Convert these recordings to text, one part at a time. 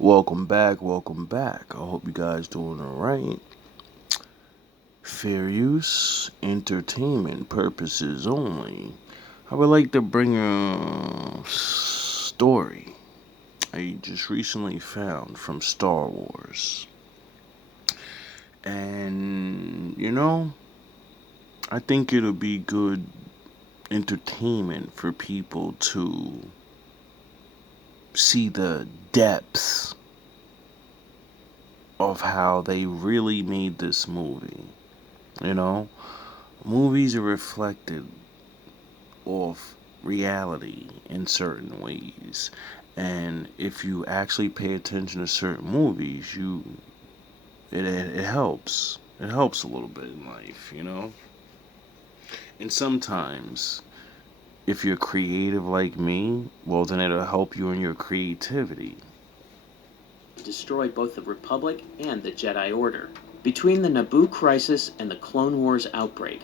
Welcome back, welcome back. I hope you guys doing alright. Fair use, entertainment purposes only. I would like to bring a story I just recently found from Star Wars. And, I think it'll be good entertainment for people to see the depths of how they really made this movie. You know, movies are reflected of reality in certain ways. And if you actually pay attention to certain movies, it helps. It helps a little bit in life. And sometimes if you're creative like me, well then it'll help you in your creativity. Destroy both the Republic and the Jedi Order. Between the Naboo crisis and the Clone Wars outbreak,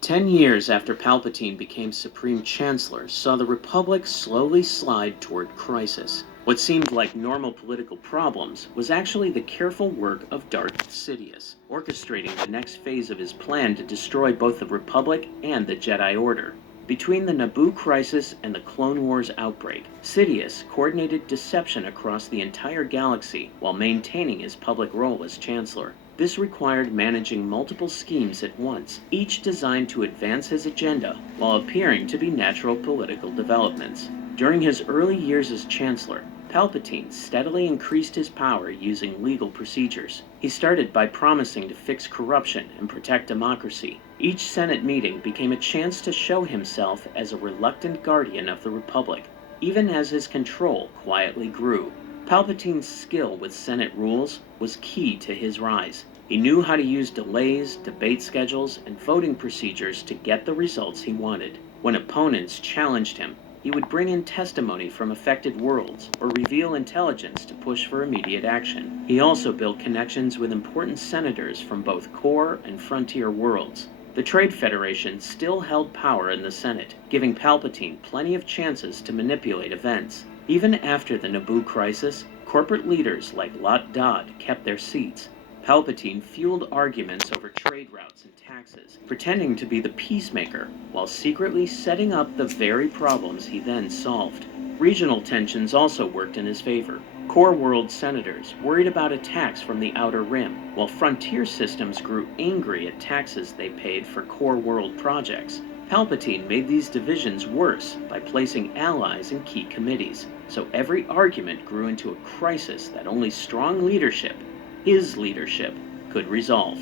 10 years after Palpatine became Supreme Chancellor saw the Republic slowly slide toward crisis. What seemed like normal political problems was actually the careful work of Darth Sidious, orchestrating the next phase of his plan to destroy both the Republic and the Jedi Order. Between the Naboo crisis and the Clone Wars outbreak, Sidious coordinated deception across the entire galaxy while maintaining his public role as Chancellor. This required managing multiple schemes at once, each designed to advance his agenda while appearing to be natural political developments. During his early years as Chancellor, Palpatine steadily increased his power using legal procedures. He started by promising to fix corruption and protect democracy. Each Senate meeting became a chance to show himself as a reluctant guardian of the Republic, even as his control quietly grew. Palpatine's skill with Senate rules was key to his rise. He knew how to use delays, debate schedules, and voting procedures to get the results he wanted. When opponents challenged him, he would bring in testimony from affected worlds or reveal intelligence to push for immediate action. He also built connections with important senators from both core and frontier worlds. The Trade Federation still held power in the Senate, giving Palpatine plenty of chances to manipulate events. Even after the Naboo crisis, corporate leaders like Lot Dodd kept their seats. Palpatine fueled arguments over trade routes and taxes, pretending to be the peacemaker while secretly setting up the very problems he then solved. Regional tensions also worked in his favor. Core world senators worried about attacks from the Outer Rim, while frontier systems grew angry at taxes they paid for core world projects. Palpatine made these divisions worse by placing allies in key committees, so every argument grew into a crisis that only strong leadership, his leadership, could resolve.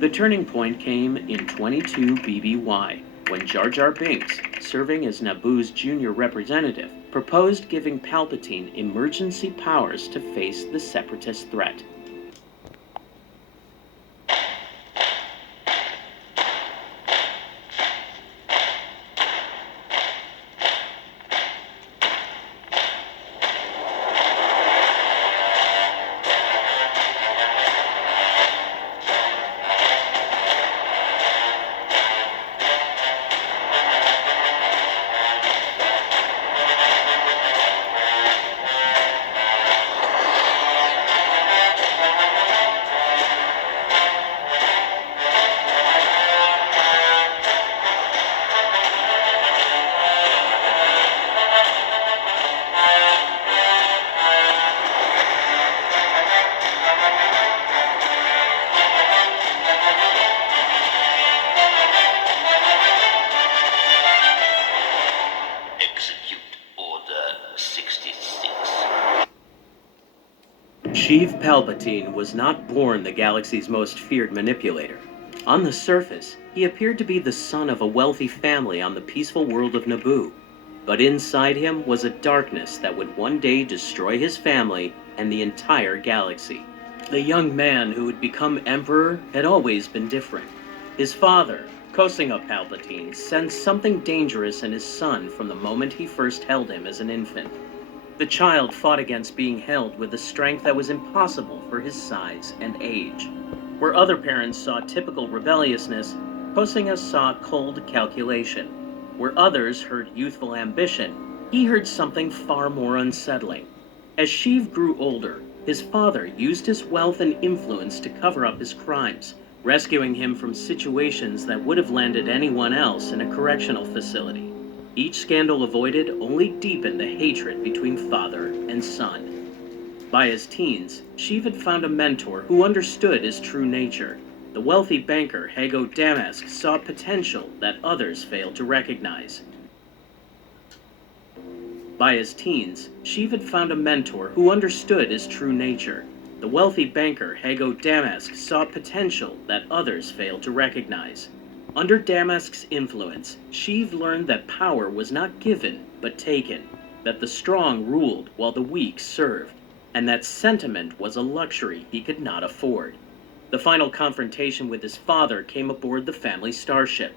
The turning point came in 22 BBY, when Jar Jar Binks, serving as Naboo's junior representative, proposed giving Palpatine emergency powers to face the Separatist threat. Sheev Palpatine was not born the galaxy's most feared manipulator. On the surface, he appeared to be the son of a wealthy family on the peaceful world of Naboo. But inside him was a darkness that would one day destroy his family and the entire galaxy. The young man who would become emperor had always been different. His father, Kosinga Palpatine, sensed something dangerous in his son from the moment he first held him as an infant. The child fought against being held with a strength that was impossible for his size and age. Where other parents saw typical rebelliousness, Kosinga saw cold calculation. Where others heard youthful ambition, he heard something far more unsettling: As Sheev grew older, his father used his wealth and influence to cover up his crimes, rescuing him from situations that would have landed anyone else in a correctional facility. Each scandal avoided only deepened the hatred between father and son. By his teens, Sheev had found a mentor who understood his true nature. The wealthy banker Hago Damask saw potential that others failed to recognize. By his teens, Sheev had found a mentor who understood his true nature. The wealthy banker Hago Damask saw potential that others failed to recognize. Under Damask's influence, Sheev learned that power was not given but taken, that the strong ruled while the weak served, and that sentiment was a luxury he could not afford. The final confrontation with his father came aboard the family starship.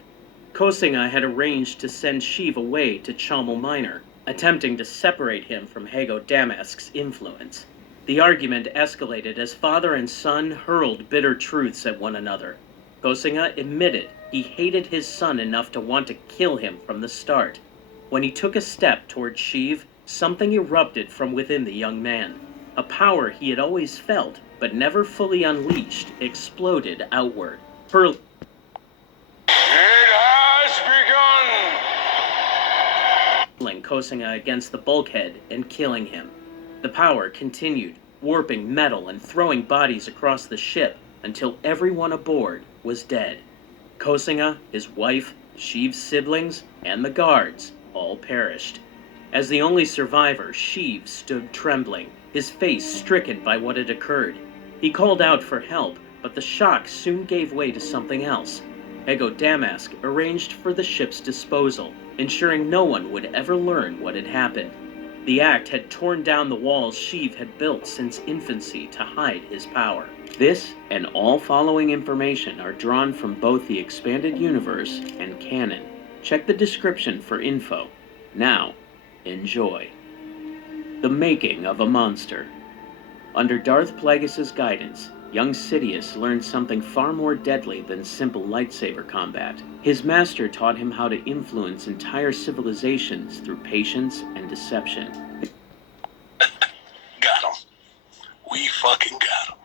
Kosinga had arranged to send Sheev away to Chamal Minor, attempting to separate him from Hago Damask's influence. The argument escalated as father and son hurled bitter truths at one another. Kosinga admitted he hated his son enough to want to kill him from the start. When he took a step toward Sheev, something erupted from within the young man. A power he had always felt, but never fully unleashed, exploded outward, hurling Kosinga against the bulkhead and killing him. The power continued, warping metal and throwing bodies across the ship until everyone aboard was dead. Kosinga, his wife, Sheev's siblings, and the guards all perished. As the only survivor, Sheev stood trembling, his face stricken by what had occurred. He called out for help, but the shock soon gave way to something else. Hago Damask arranged for the ship's disposal, ensuring no one would ever learn what had happened. The act had torn down the walls Sheev had built since infancy to hide his power. This and all following information are drawn from both the expanded universe and canon. Check the description for info. Now, enjoy. The Making of a Monster. Under Darth Plagueis' guidance, young Sidious learned something far more deadly than simple lightsaber combat. His master taught him how to influence entire civilizations through patience and deception. Got him. We fucking got him.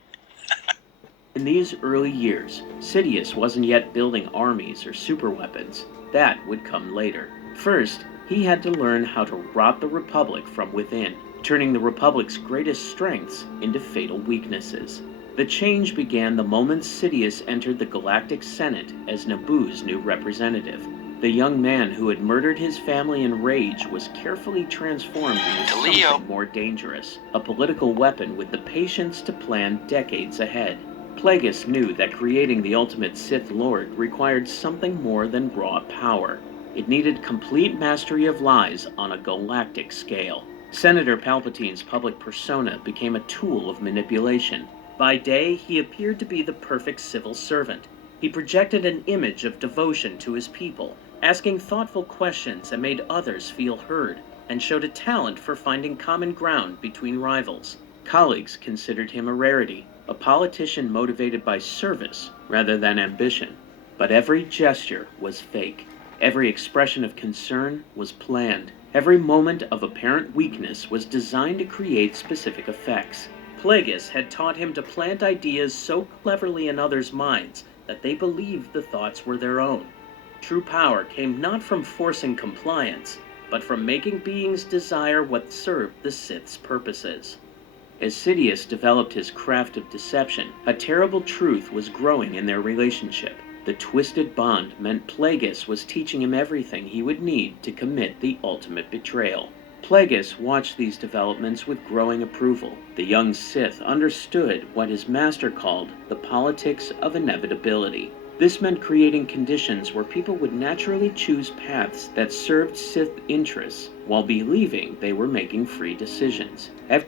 In these early years, Sidious wasn't yet building armies or superweapons. That would come later. First, he had to learn how to rot the Republic from within, turning the Republic's greatest strengths into fatal weaknesses. The change began the moment Sidious entered the Galactic Senate as Naboo's new representative. The young man who had murdered his family in rage was carefully transformed into something more dangerous, a political weapon with the patience to plan decades ahead. Plagueis knew that creating the ultimate Sith Lord required something more than raw power. It needed complete mastery of lies on a galactic scale. Senator Palpatine's public persona became a tool of manipulation. By day, he appeared to be the perfect civil servant. He projected an image of devotion to his people, asking thoughtful questions that made others feel heard, and showed a talent for finding common ground between rivals. Colleagues considered him a rarity, a politician motivated by service rather than ambition. But every gesture was fake. Every expression of concern was planned. Every moment of apparent weakness was designed to create specific effects. Plagueis had taught him to plant ideas so cleverly in others' minds that they believed the thoughts were their own. True power came not from forcing compliance, but from making beings desire what served the Sith's purposes. As Sidious developed his craft of deception, a terrible truth was growing in their relationship. The twisted bond meant Plagueis was teaching him everything he would need to commit the ultimate betrayal. Plagueis watched these developments with growing approval. The young Sith understood what his master called the politics of inevitability. This meant creating conditions where people would naturally choose paths that served Sith interests while believing they were making free decisions. But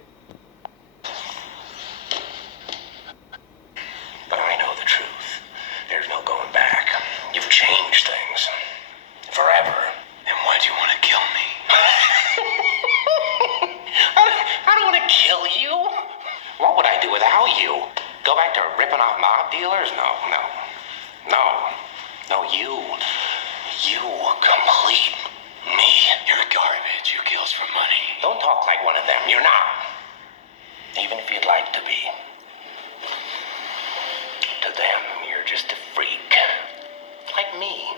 I know the truth. There's no going back. You've changed things. Forever. Then why do you want to kill me? I don't want to kill you. What would I do without you? Go back to ripping off mob dealers? No. You complete me. You're garbage. You kills for money. Don't talk like one of them. You're not. even if you'd like to be. To them, you're just a freak. Like me.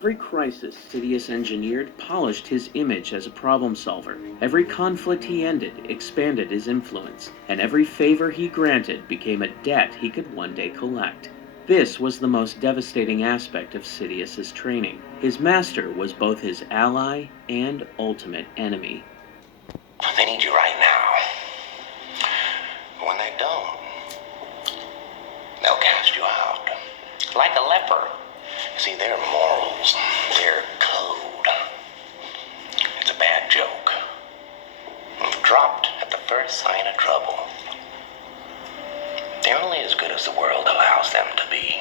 Every crisis Sidious engineered polished his image as a problem solver. Every conflict he ended expanded his influence, and every favor he granted became a debt he could one day collect. This was the most devastating aspect of Sidious's training. His master was both his ally and ultimate enemy. They need you right now. When they don't, they'll cast you out. Like a leper. See, their morals, their code. It's a bad joke. Dropped at the first sign of trouble. They're only as good as the world allows them to be.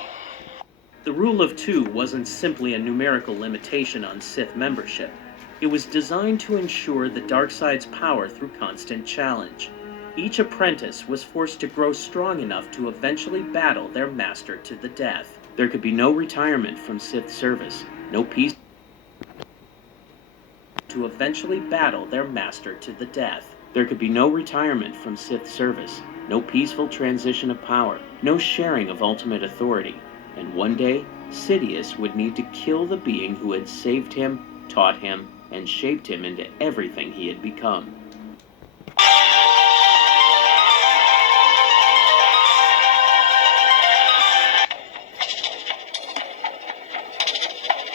The rule of two wasn't simply a numerical limitation on Sith membership. It was designed to ensure the dark side's power through constant challenge. Each apprentice was forced to grow strong enough to eventually battle their master to the death. There could be no retirement from Sith service, no peace to eventually battle their master to the death. There could be no retirement from Sith service, no peaceful transition of power, no sharing of ultimate authority. And one day, Sidious would need to kill the being who had saved him, taught him, and shaped him into everything he had become.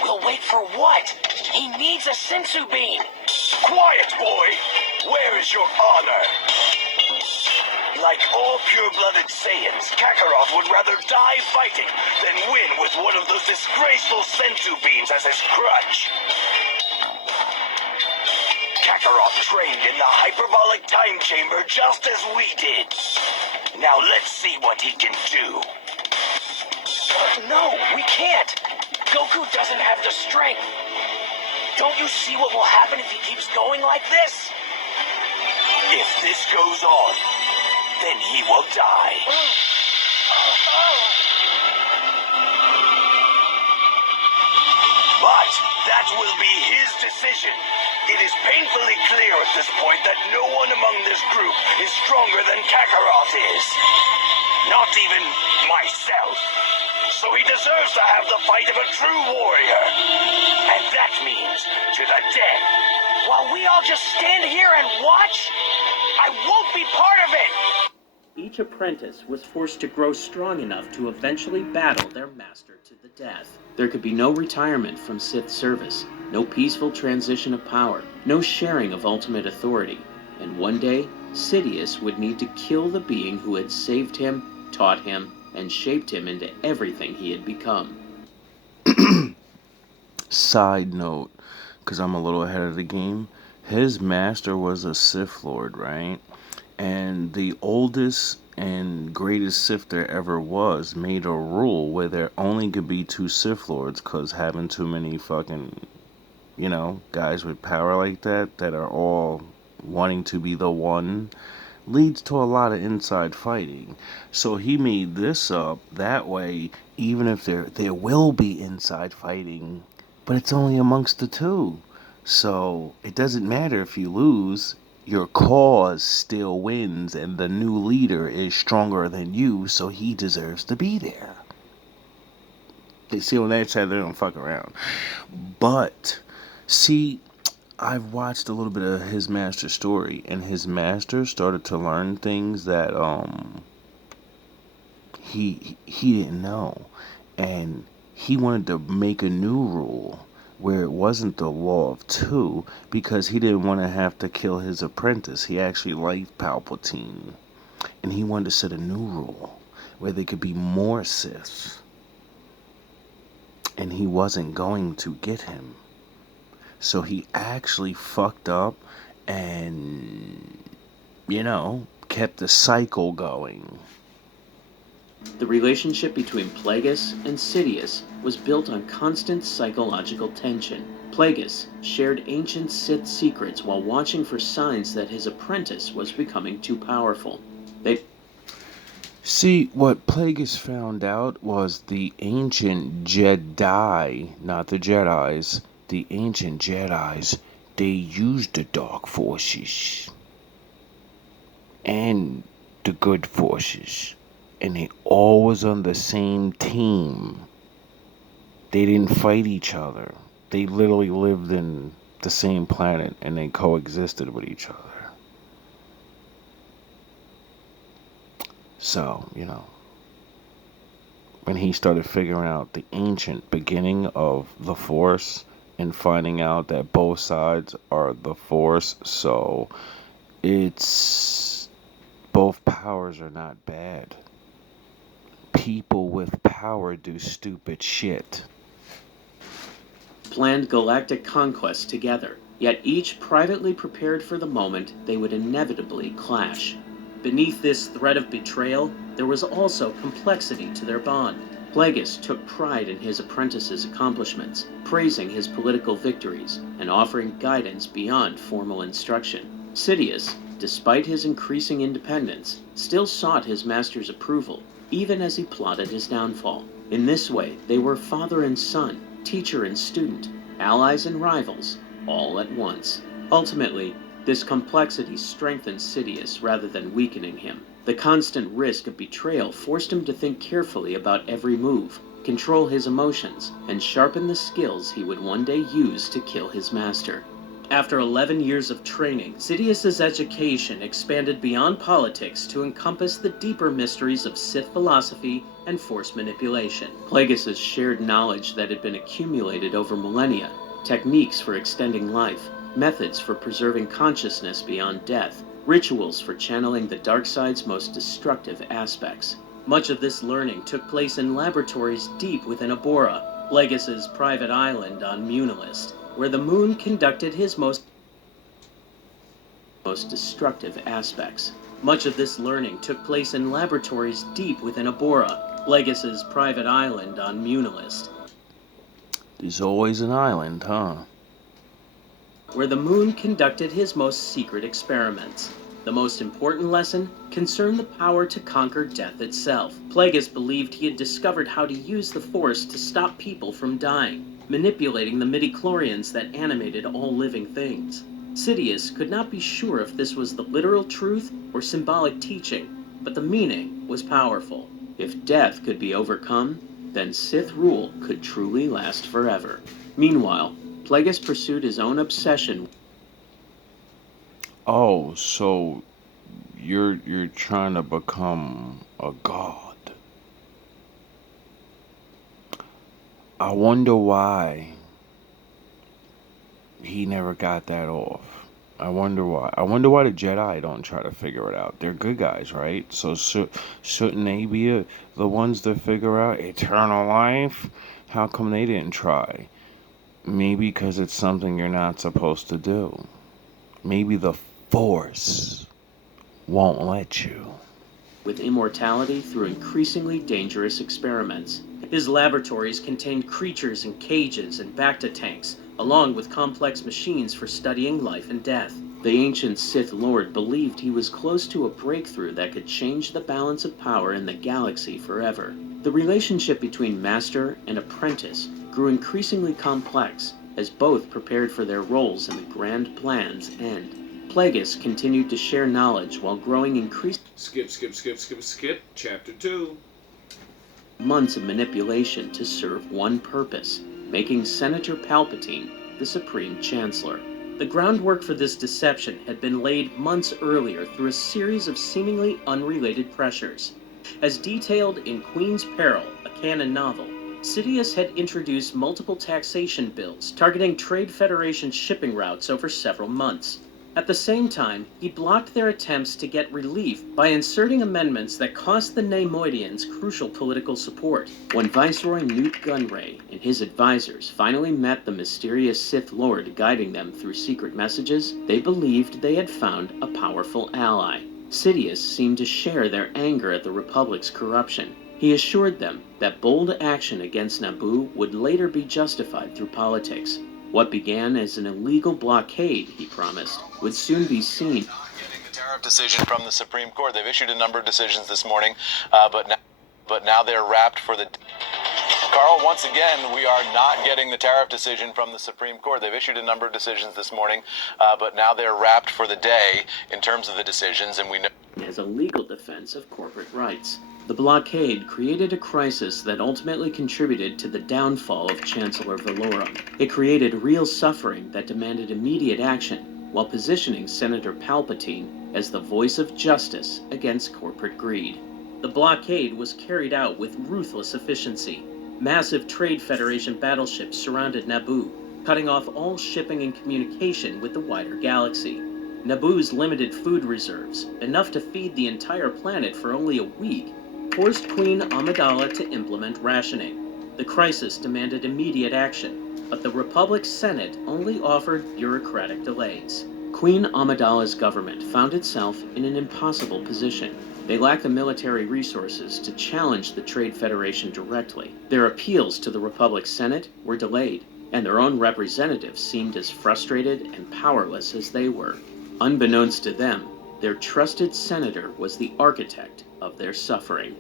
We'll wait for what? He needs a sensu bean. Quiet, boy. Where is your honor? Like all pure-blooded Saiyans, Kakarot would rather die fighting than win with one of those disgraceful sensu beans as his crutch. Kakarot trained in the hyperbolic time chamber just as we did. Now let's see what he can do. No, we can't. Goku doesn't have the strength. Don't you see what will happen if he keeps going like this? If this goes on, then he will die. But that will be his decision. It is painfully clear at this point that no one among this group is stronger than Kakarot is. Not even myself. So he deserves to have the fight of a true warrior. And that means to the death. While we all just stand here and watch, I won't be part of it! Each apprentice was forced to grow strong enough to eventually battle their master to the death. There could be no retirement from Sith service, no peaceful transition of power, no sharing of ultimate authority. And one day, Sidious would need to kill the being who had saved him, taught him, and shaped him into everything he had become. Side note, because I'm a little ahead of the game, his master was a Sith Lord, right? And the oldest and greatest Sith there ever was made a rule where there only could be two Sith Lords, because having too many fucking, guys with power like that are all wanting to be the one leads to a lot of inside fighting. So he made this up that way, even if there will be inside fighting, but it's only amongst the two. So it doesn't matter if you lose, your cause still wins, and the new leader is stronger than you, so he deserves to be there. They see on that side, they don't fuck around. But see, I've watched a little bit of his master's story, and his master started to learn things that he didn't know, and he wanted to make a new rule where it wasn't the law of two, because he didn't want to have to kill his apprentice. He actually liked Palpatine, and he wanted to set a new rule where there could be more Siths, and he wasn't going to get him. So he actually fucked up and, kept the cycle going. The relationship between Plagueis and Sidious was built on constant psychological tension. Plagueis shared ancient Sith secrets while watching for signs that his apprentice was becoming too powerful. See, what Plagueis found out was the ancient Jedi, not the Jedis, the ancient Jedis, they used the dark forces. and the good forces. And they all was on the same team. They didn't fight each other. They literally lived in the same planet and they coexisted with each other. So, when he started figuring out the ancient beginning of the Force and finding out that both sides are the Force, so it's both powers are not bad. People with power do stupid shit. Planned galactic conquest together, yet each privately prepared for the moment they would inevitably clash. Beneath this threat of betrayal, there was also complexity to their bond. Plagueis took pride in his apprentice's accomplishments, praising his political victories and offering guidance beyond formal instruction. Sidious, despite his increasing independence, still sought his master's approval, even as he plotted his downfall. In this way, they were father and son, teacher and student, allies and rivals, all at once. Ultimately, this complexity strengthened Sidious rather than weakening him. The constant risk of betrayal forced him to think carefully about every move, control his emotions, and sharpen the skills he would one day use to kill his master. After 11 years of training, Sidious's education expanded beyond politics to encompass the deeper mysteries of Sith philosophy and Force manipulation. Plagueis' shared knowledge that had been accumulated over millennia, techniques for extending life, methods for preserving consciousness beyond death, rituals for channeling the dark side's most destructive aspects. Much of this learning took place in laboratories deep within Abora, Plagueis' private island on Munilist, where the moon conducted his most destructive aspects. Much of this learning took place in laboratories deep within Abora, Plagueis' private island on Munilist. There's always an island, huh? Where the moon conducted his most secret experiments. The most important lesson concerned the power to conquer death itself. Plagueis believed he had discovered how to use the Force to stop people from dying, manipulating the midichlorians that animated all living things. Sidious could not be sure if this was the literal truth or symbolic teaching, but the meaning was powerful. If death could be overcome, then Sith rule could truly last forever. Meanwhile, Plagueis pursued his own obsession. Oh, so you're trying to become a god. I wonder why he never got that off. I wonder why. I wonder why the Jedi don't try to figure it out. They're good guys, right? So shouldn't they be the ones that figure out eternal life? How come they didn't try? Maybe because it's something you're not supposed to do. Maybe the Force won't let you. With immortality through increasingly dangerous experiments. His laboratories contained creatures in cages and bacta tanks, along with complex machines for studying life and death. The ancient Sith Lord believed he was close to a breakthrough that could change the balance of power in the galaxy forever. The relationship between master and apprentice grew increasingly complex as both prepared for their roles in the grand plan's end. Plagueis continued to share knowledge while growing increased Skip. Chapter 2. months of manipulation to serve one purpose, making Senator Palpatine the Supreme Chancellor. The groundwork for this deception had been laid months earlier through a series of seemingly unrelated pressures. As detailed in Queen's Peril, a canon novel, Sidious had introduced multiple taxation bills targeting Trade Federation shipping routes over several months. At the same time, he blocked their attempts to get relief by inserting amendments that cost the Neimoidians crucial political support. When Viceroy Newt Gunray and his advisors finally met the mysterious Sith Lord guiding them through secret messages, they believed they had found a powerful ally. Sidious seemed to share their anger at the Republic's corruption. He assured them that bold action against Naboo would later be justified through politics. What began as an illegal blockade, he promised, would soon be seen. Not getting the tariff decision from the Supreme Court. They've issued a number of decisions this morning, but now they're wrapped for the... Carl, once again, we are not getting the tariff decision from the Supreme Court. They've issued a number of decisions this morning, but now they're wrapped for the day in terms of the decisions, and we know... as a legal defense of corporate rights. The blockade created a crisis that ultimately contributed to the downfall of Chancellor Valorum. It created real suffering that demanded immediate action, while positioning Senator Palpatine as the voice of justice against corporate greed. The blockade was carried out with ruthless efficiency. Massive Trade Federation battleships surrounded Naboo, cutting off all shipping and communication with the wider galaxy. Naboo's limited food reserves, enough to feed the entire planet for only a week, forced Queen Amidala to implement rationing. The crisis demanded immediate action, but the Republic's Senate only offered bureaucratic delays. Queen Amidala's government found itself in an impossible position. They lacked the military resources to challenge the Trade Federation directly. Their appeals to the Republic's Senate were delayed, and their own representatives seemed as frustrated and powerless as they were. Unbeknownst to them, their trusted senator was the architect of their suffering.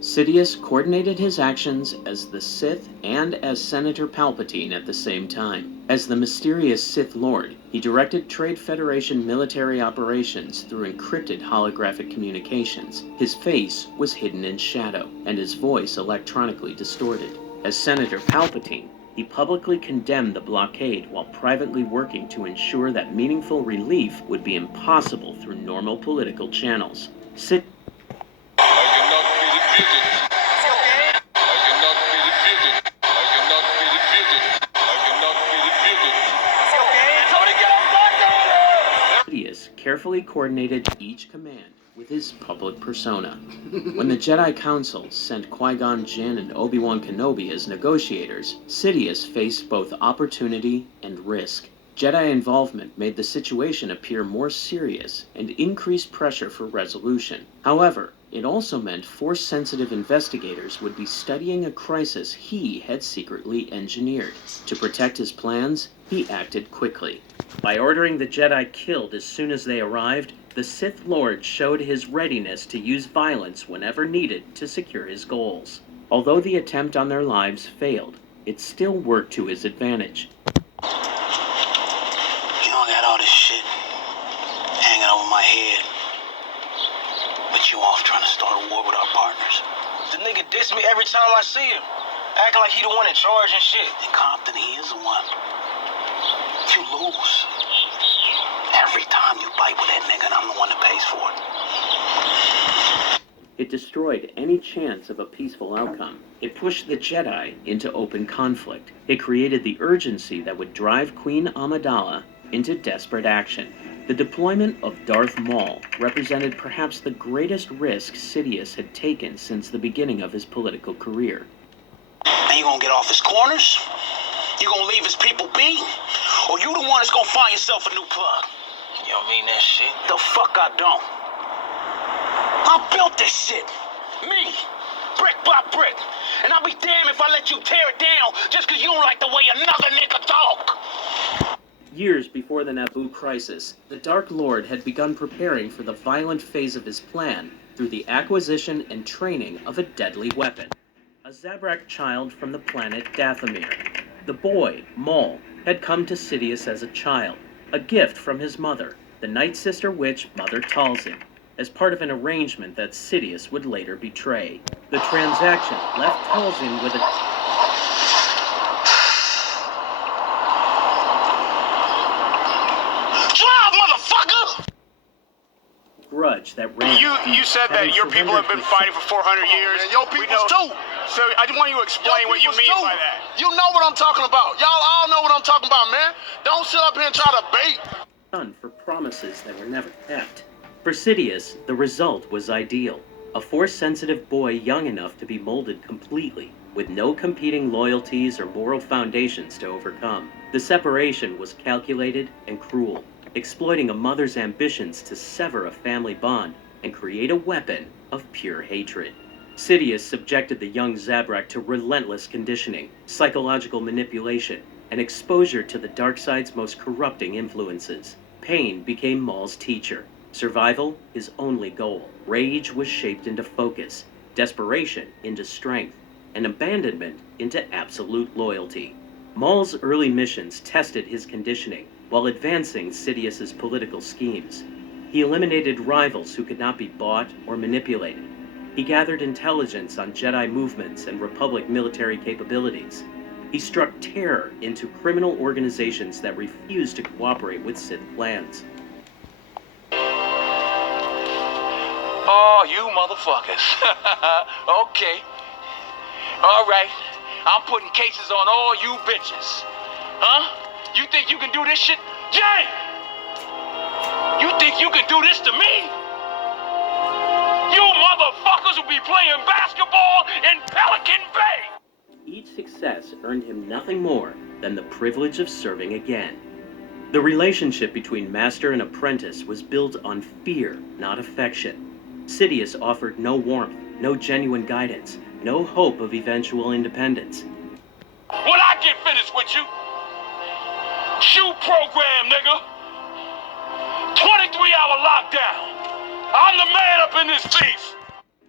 Sidious coordinated his actions as the Sith and as Senator Palpatine at the same time. As the mysterious Sith Lord, he directed Trade Federation military operations through encrypted holographic communications. His face was hidden in shadow, and his voice electronically distorted. As Senator Palpatine, he publicly condemned the blockade while privately working to ensure that meaningful relief would be impossible through normal political channels. Sidious carefully coordinated each command with his public persona. When the Jedi Council sent Qui-Gon Jinn and Obi-Wan Kenobi as negotiators, Sidious faced both opportunity and risk. Jedi involvement made the situation appear more serious and increased pressure for resolution. However, it also meant Force-sensitive investigators would be studying a crisis he had secretly engineered. To protect his plans, he acted quickly. By ordering the Jedi killed as soon as they arrived, the Sith Lord showed his readiness to use violence whenever needed to secure his goals. Although the attempt on their lives failed, it still worked to his advantage. You know, I got all this shit hanging over my head. But you off trying to start a war with our partners. The nigga diss me every time I see him. Acting like he the one in charge and shit. In Compton, he is the one. You lose. Every time you bite with that nigga, and I'm the one that pays for it. It destroyed any chance of a peaceful outcome. It pushed the Jedi into open conflict. It created the urgency that would drive Queen Amidala into desperate action. The deployment of Darth Maul represented perhaps the greatest risk Sidious had taken since the beginning of his political career. And you gonna get off his corners? You gonna leave his people be? Or you the one that's gonna find yourself a new plug? You don't mean that shit? The fuck I don't. I built this shit. Me. Brick by brick. And I'll be damned if I let you tear it down just because you don't like the way another nigga talk. Years before the Naboo crisis, the Dark Lord had begun preparing for the violent phase of his plan through the acquisition and training of a deadly weapon. A Zabrak child from the planet Dathomir. The boy, Maul, had come to Sidious as a child, a gift from his mother, the Night Sister Witch Mother Talzin, as part of an arrangement that Sidious would later betray. The transaction left Talzin with a grudge that ran. You said that your people have been fighting for 400 years. And your people's too. So I just want you to explain what you mean by that. You know what I'm talking about. Y'all all know what I'm talking about, man. Don't sit up here and try to bait. Done for promises that were never kept. For Sidious, the result was ideal. A Force-sensitive boy young enough to be molded completely, with no competing loyalties or moral foundations to overcome. The separation was calculated and cruel, exploiting a mother's ambitions to sever a family bond and create a weapon of pure hatred. Sidious subjected the young Zabrak to relentless conditioning, psychological manipulation, and exposure to the dark side's most corrupting influences. Pain became Maul's teacher. Survival his only goal. Rage was shaped into focus, desperation into strength, and abandonment into absolute loyalty. Maul's early missions tested his conditioning while advancing Sidious's political schemes. He eliminated rivals who could not be bought or manipulated. He gathered intelligence on Jedi movements and Republic military capabilities. He struck terror into criminal organizations that refused to cooperate with Sith plans. Oh, you motherfuckers. Okay. All right. I'm putting cases on all you bitches. Huh? You think you can do this shit? Jay! You think you can do this to me? You motherfuckers will be playing basketball in Pelican Bay! Each success earned him nothing more than the privilege of serving again. The relationship between master and apprentice was built on fear, not affection. Sidious offered no warmth, no genuine guidance, no hope of eventual independence. When I get finished with you, shoot program, nigga. 23-hour lockdown. I'm the man up in this piece.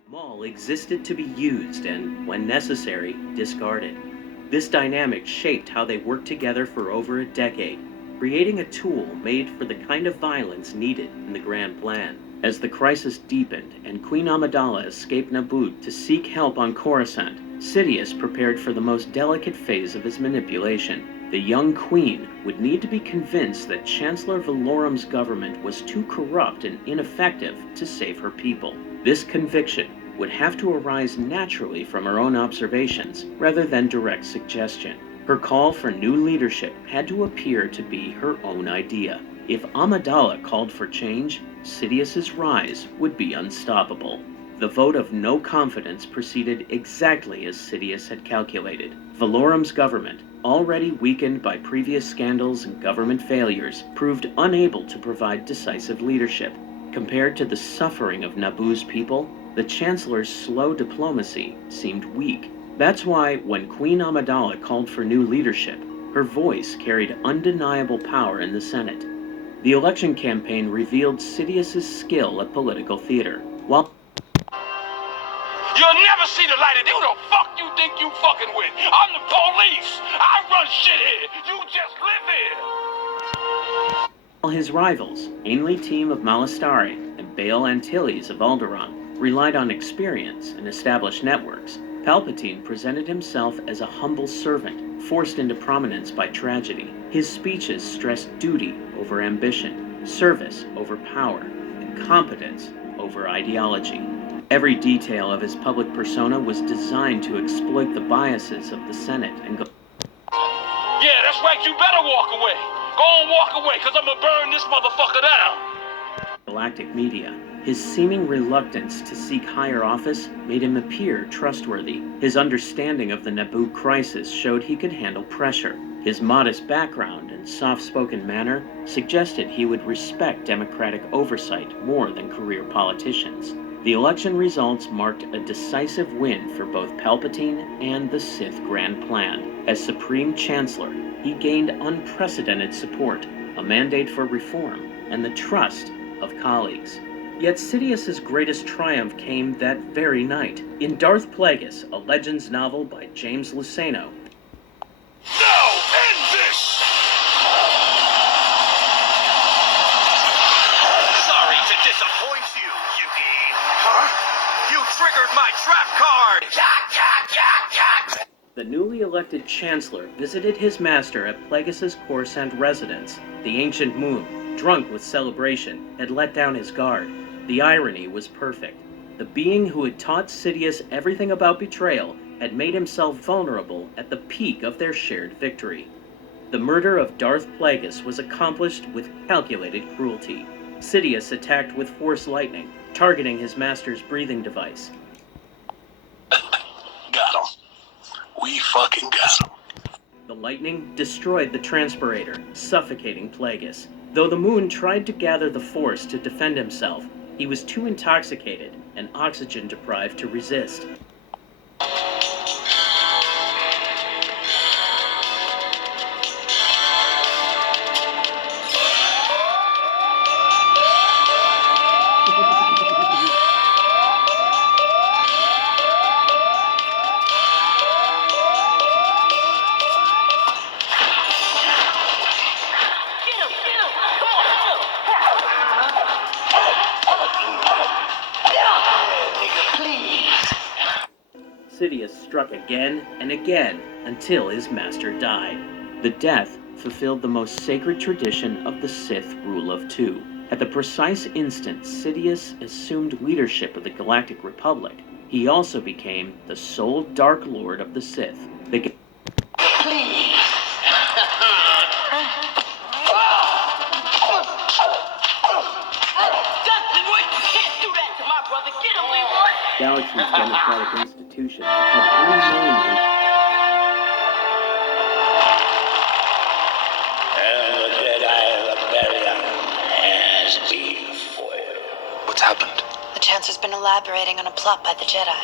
Maul existed to be used and, when necessary, discarded. This dynamic shaped how they worked together for over a decade, creating a tool made for the kind of violence needed in the grand plan. As the crisis deepened and Queen Amidala escaped Naboo to seek help on Coruscant, Sidious prepared for the most delicate phase of his manipulation. The young queen would need to be convinced that Chancellor Valorum's government was too corrupt and ineffective to save her people. This conviction would have to arise naturally from her own observations rather than direct suggestion. Her call for new leadership had to appear to be her own idea. If Amidala called for change, Sidious's rise would be unstoppable. The vote of no confidence proceeded exactly as Sidious had calculated. Valorum's government, already weakened by previous scandals and government failures, proved unable to provide decisive leadership. Compared to the suffering of Naboo's people, the Chancellor's slow diplomacy seemed weak. That's why, when Queen Amidala called for new leadership, her voice carried undeniable power in the Senate. The election campaign revealed Sidious's skill at political theater. While You'll never see the light of who the fuck you think you fucking with. I'm the police. I run shit here. You just live here. his rivals, Ainley Team of Malastari and Bail Antilles of Alderaan, relied on experience and established networks, Palpatine presented himself as a humble servant, forced into prominence by tragedy. His speeches stressed duty over ambition, service over power, and competence over ideology. Every detail of his public persona was designed to exploit the biases of the Senate and go. Yeah, that's right, you better walk away. Go on, walk away, because I'm going to burn this motherfucker down. Galactic media. His seeming reluctance to seek higher office made him appear trustworthy. His understanding of the Naboo crisis showed he could handle pressure. His modest background and soft-spoken manner suggested he would respect democratic oversight more than career politicians. The election results marked a decisive win for both Palpatine and the Sith Grand Plan. As Supreme Chancellor, he gained unprecedented support, a mandate for reform, and the trust of colleagues. Yet Sidious's greatest triumph came that very night. In Darth Plagueis, a Legends novel by James Luceno. Now, end this! Sorry to disappoint you, Yugi. Huh? You triggered my trap card! The newly elected Chancellor visited his master at Plagueis' Coruscant residence. The ancient moon, drunk with celebration, had let down his guard. The irony was perfect. The being who had taught Sidious everything about betrayal had made himself vulnerable at the peak of their shared victory. The murder of Darth Plagueis was accomplished with calculated cruelty. Sidious attacked with Force lightning, targeting his master's breathing device. Got him. We fucking got him. The lightning destroyed the transpirator, suffocating Plagueis. Though the moon tried to gather the Force to defend himself, he was too intoxicated and oxygen deprived to resist. Sidious struck again and again until his master died. The death fulfilled the most sacred tradition of the Sith rule of two. At the precise instant Sidious assumed leadership of the Galactic Republic, he also became the sole Dark Lord of the Sith. Galaxy's democratic institutions had remained. And the Jedi rebellion has been foiled. What's happened? The Chancellor's been elaborating on a plot by the Jedi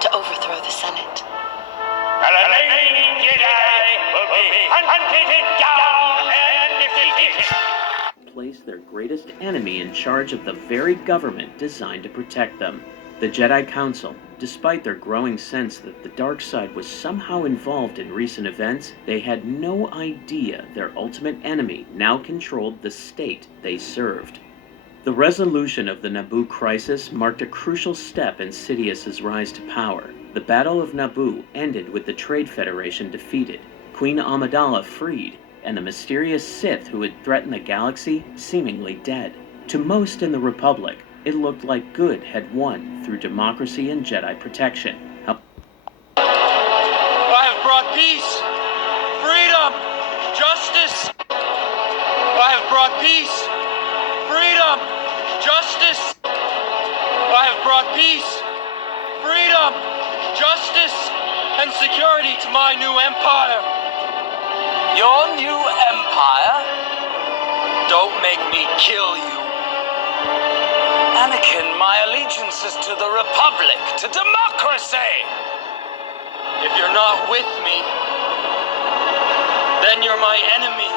to overthrow the Senate. And the remaining Jedi will be hunted down and defeated. Place their greatest enemy in charge of the very government designed to protect them. The Jedi Council, despite their growing sense that the dark side was somehow involved in recent events, they had no idea their ultimate enemy now controlled the state they served. The resolution of the Naboo crisis marked a crucial step in Sidious's rise to power. The Battle of Naboo ended with the Trade Federation defeated, Queen Amidala freed, and the mysterious Sith who had threatened the galaxy seemingly dead. To most in the Republic, it looked like good had won through democracy and Jedi protection. I have brought peace, freedom, justice. I have brought peace, freedom, justice. I have brought peace, freedom, justice, and security to my new empire. Your new empire? Don't make me kill you. Anakin, my allegiance is to the Republic, to democracy. If you're not with me, then you're my enemy.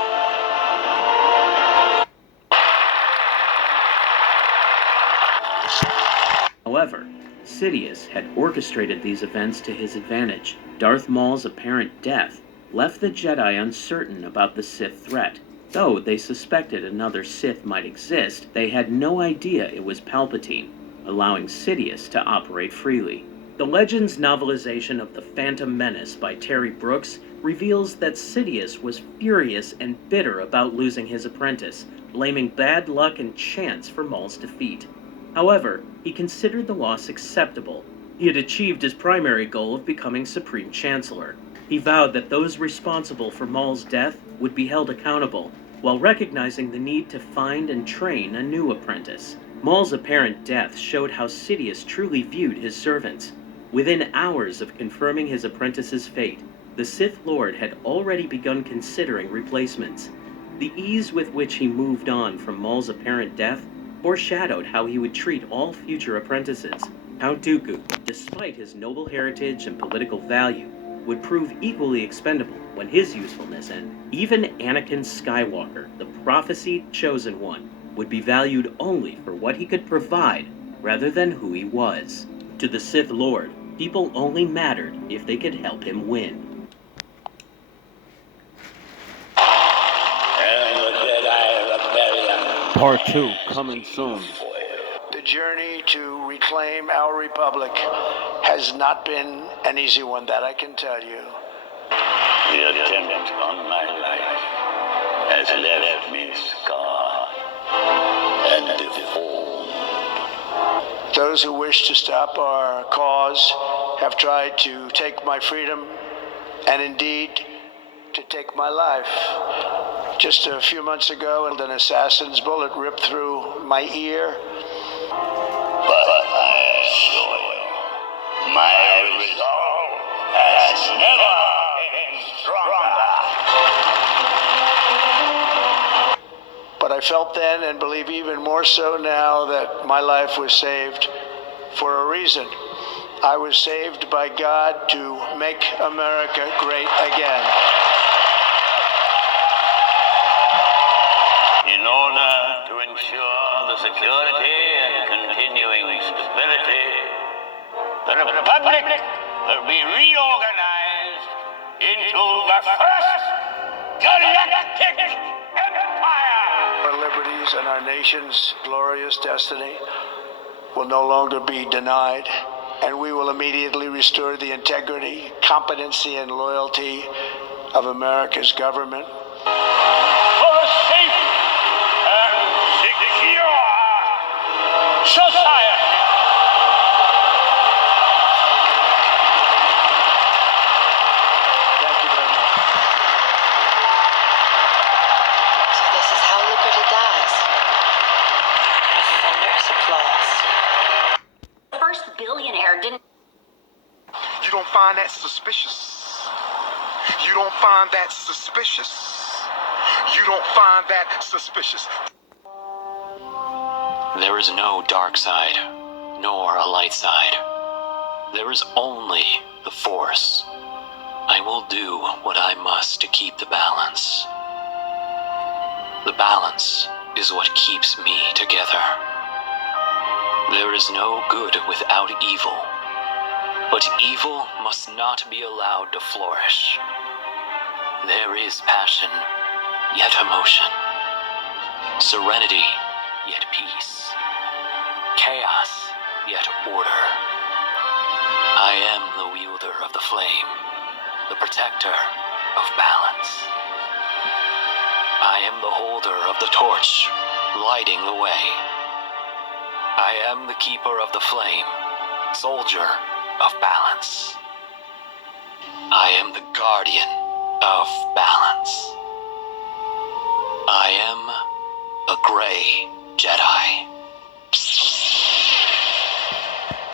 However, Sidious had orchestrated these events to his advantage. Darth Maul's apparent death left the Jedi uncertain about the Sith threat. Though they suspected another Sith might exist, they had no idea it was Palpatine, allowing Sidious to operate freely. The Legends novelization of The Phantom Menace by Terry Brooks reveals that Sidious was furious and bitter about losing his apprentice, blaming bad luck and chance for Maul's defeat. However, he considered the loss acceptable. He had achieved his primary goal of becoming Supreme Chancellor. He vowed that those responsible for Maul's death would be held accountable, while recognizing the need to find and train a new apprentice. Maul's apparent death showed how Sidious truly viewed his servants. Within hours of confirming his apprentice's fate, the Sith Lord had already begun considering replacements. The ease with which he moved on from Maul's apparent death foreshadowed how he would treat all future apprentices. Count Dooku, despite his noble heritage and political value, would prove equally expendable when his usefulness ended. Even Anakin Skywalker, the prophesied chosen one, would be valued only for what he could provide rather than who he was. To the Sith Lord, people only mattered if they could help him win. And the Jedi rebellion Part 2 coming soon. The journey to reclaim our republic has not been an easy one, that I can tell you. The attempt on my life has left me scarred and deformed. Those who wish to stop our cause have tried to take my freedom and indeed to take my life. Just a few months ago, an assassin's bullet ripped through my ear. But I assure you, my resolve has never been stronger. But I felt then, and believe even more so now, that my life was saved for a reason. I was saved by God to make America great again. In order to ensure the security and continuing stability, the Republic will be reorganized into the first galactic empire. Our liberties and our nation's glorious destiny will no longer be denied. and we will immediately restore the integrity, competency, and loyalty of America's government. For a safe and secure society. Thank you very much. So this is how liberty dies. With thunderous applause. First billionaire didn't. You don't find that suspicious? You don't find that suspicious? You don't find that suspicious? There is no dark side, nor a light side. There is only the Force. I will do what I must to keep the balance. The balance is what keeps me together. There is no good without evil, but evil must not be allowed to flourish. There is passion, yet emotion. Serenity, yet peace. Chaos, yet order. I am the wielder of the flame, the protector of balance. I am the holder of the torch, lighting the way. I am the keeper of the flame, soldier of balance. I am the guardian of balance. I am a gray Jedi.